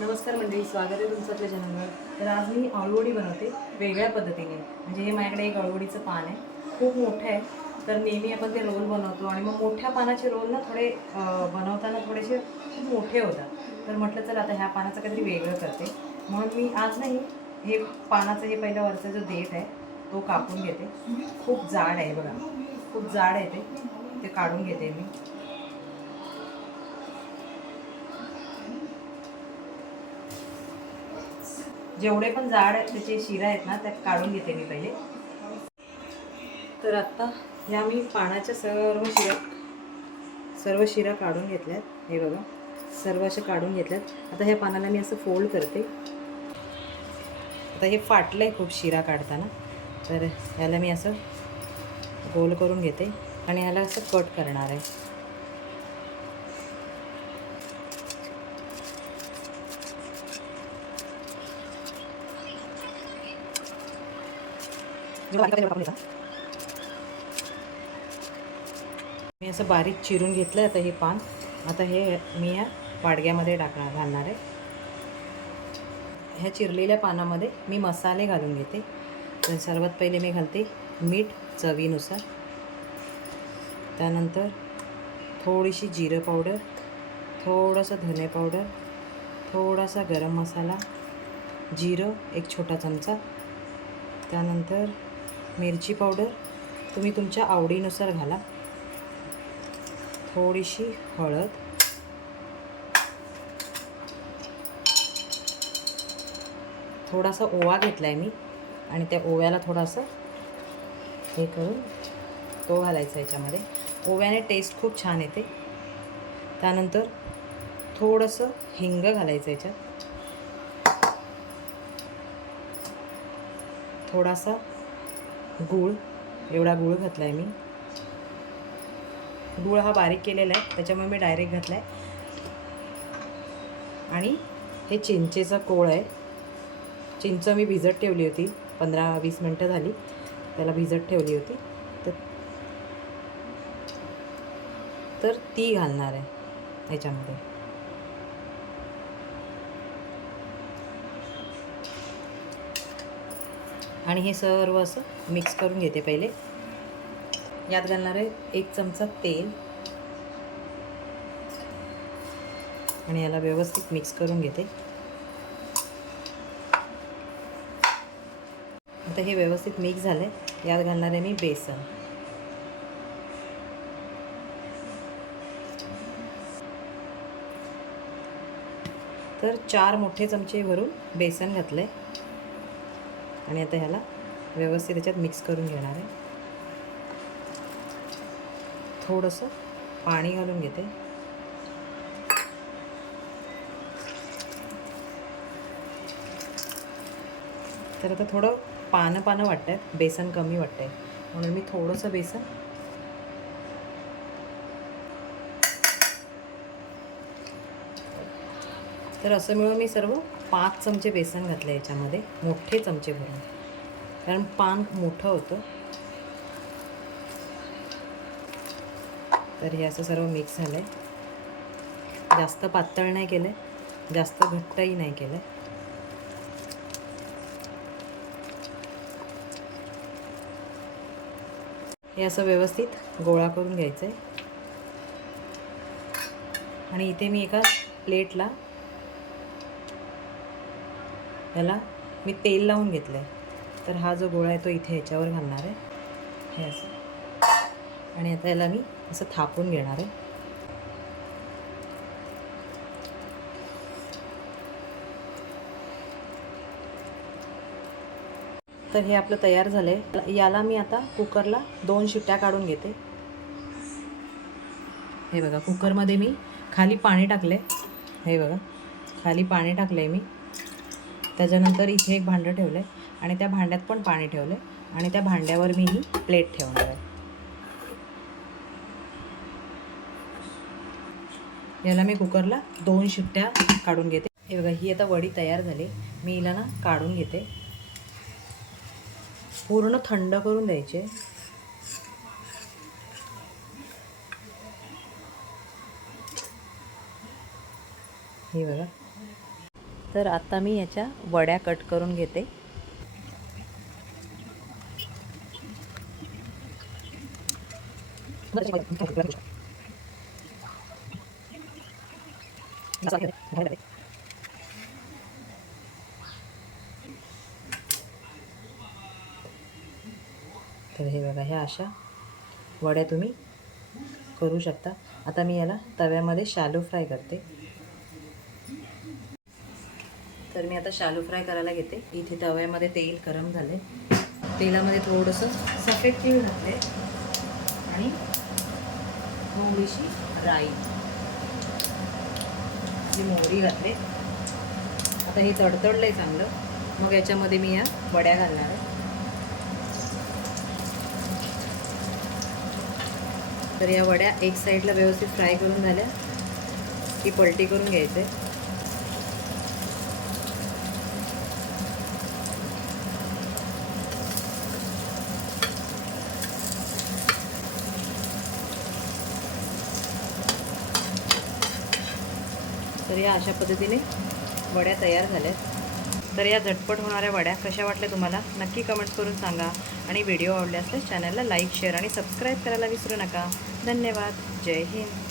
नमस्कार मंडळी स्वागत आहे तुमचं आपल्या चॅनलवर तर आज मी अळूवडी बनवते वेगळ्या पद्धतीने. म्हणजे हे माझ्याकडे एक अळवडीचं पान आहे. खूप मोठं आहे. तर नेहमी आपण ते रोल बनवतो आणि मग मोठ्या पानाचे रोल ना थोडे बनवताना थोडेसे खूप मोठे होतात. तर म्हटलं चल आता ह्या पानाचं काहीतरी वेगळं करते. म्हणून मी आज नाही हे पानाचं हे पहिल्या वरचा जो देठ आहे तो कापून घेते. खूप जाड आहे बघा. खूप जाड आहे ते. ते काढून घेते मी. जेवढे पण जाड आहेत त्याचे शिरा आहेत ना त्या काढून घेते मी पहिले. तर आत्ता ह्या मी पानाच्या सर्व शिरा सर्व शिरा काढून घेतल्यात. हे बघा सर्व अशा काढून घेतल्यात. आता ह्या पानाला मी असं फोल्ड करते. आता हे फाटलं आहे खूप शिरा काढताना. तर ह्याला मी असं गोल करून घेते आणि ह्याला असं कट करणार आहे. मी असं बारीक चिरून घेतलं आता हे पान. आता हे मी या वाडग्यामध्ये टाकणार घालणार आहे. ह्या चिरलेल्या पानामध्ये मी मसाले घालून घेते. तर सर्वात पहिले मी घालते मीठ चवीनुसार. त्यानंतर थोडीशी जिरं पावडर थोडंसं धने पावडर थोडासा गरम मसाला जिरं एक छोटा चमचा. त्यानंतर मिरची पावडर तुम्ही तुमच्या आवडीनुसार घाला. थोडीशी हळद. थोडासा ओवा घेतला आहे मी आणि त्या ओव्याला थोडासा हे करून तो घालायचा याच्यामध्ये. ओव्याने टेस्ट खूप छान येते. त्यानंतर थोडंसं हिंग घालायचं याच्यात. थोडासा गूळ एवढा गूळ घातला आहे मी. गूळ हा बारीक केलेला आहे त्याच्यामुळे मी डायरेक्ट घातला आहे आणि हे चिंचेचा कोळ आहे. चिंच मी भिजत ठेवली होती पंधरा वीस मिनटं झाली त्याला भिजत ठेवली होती. तर तर ती घालणार आहे याच्यामध्ये आणि हे सर्व असं मिक्स करून घेते पहिले. यात घालणार आहे एक चमचा तेल. आणि याला व्यवस्थित मिक्स करून घेते. आता हे व्यवस्थित मिक्स झालं आहे यात घालणार आहे मी बेसन. तर चार मोठे चमचे भरून बेसन घातलं आहे आणि आता ह्याला व्यवस्थित त्याच्यात मिक्स करून घेणार आहे. थोडंसं पाणी घालून घेते. तर आता थोडं पानं पानं वाटत आहे बेसन कमी वाटतं आहे म्हणून मी थोडंसं बेसन तर असं मिळून मी सर्व पाच चमचे बेसन घातले याच्यामध्ये मोठे चमचे भरून. कारण पान मोठं होतं. तर हे असं सर्व मिक्स झालं आहे जास्त पातळ नाही केलं आहे जास्त घट्टही नाही केलं आहे हे असं व्यवस्थित गोळा करून घ्यायचं आहे आणि इथे मी एका प्लेटला याला मी तेल लावून घेतलं आहे तर हा जो गोळा आहे तो इथे ह्याच्यावर घालणार आहे. हे असं. आणि आता याला मी असं थापून घेणार आहे. तर हे आपलं तयार झालं आहे याला मी आता कुकरला दोन शिट्ट्या काढून घेते. हे बघा कुकरमध्ये मी खाली पाणी टाकले हे बघा खाली पाणी टाकलं आहे मी. त्याच्यानंतर इथे एक भांडं ठेवलं आहे आणि त्या भांड्यात पण पाणी ठेवलं आहे आणि त्या भांड्यावर मी ही प्लेट ठेवणार आहे. याला मी कुकरला दोन शिट्ट्या काढून घेते. हे बघा ही आता वडी तयार झाली. मी हिला ना काढून घेते. पूर्ण थंड करून द्यायचे. हे बघा. तर आता मी याच्या वड्या कट करून घेते. तर हे बघा ह्या अशा वड्या तुम्ही करू शकता. आता मी याला तव्यामध्ये शालो फ्राय करते. तर मी आता शालू फ्राय करायला घेते. इथे तव्यामध्ये तेल गरम झाले तेलामध्ये थोडंसं सफेद तीळ घातले आणि थोडीशी राई. जी मोहरी घातले. आता हे तडतडलं आहे चांगलं. मग याच्यामध्ये मी या वड्या घालणार आहे. तर या वड्या एक साईडला व्यवस्थित फ्राय करून झाल्या. की पलटी करून घ्यायचे. तर या अशा पद्धतीने वड्या तयार झाल्यात. तर या झटपट होणाऱ्या वड्या कशा वाटल्या तुम्हाला नक्की कमेंट्स करून सांगा. आणि व्हिडिओ आवडले असल्यास चॅनलला लाईक शेअर आणि सबस्क्राईब करायला विसरू नका. धन्यवाद. जय हिंद.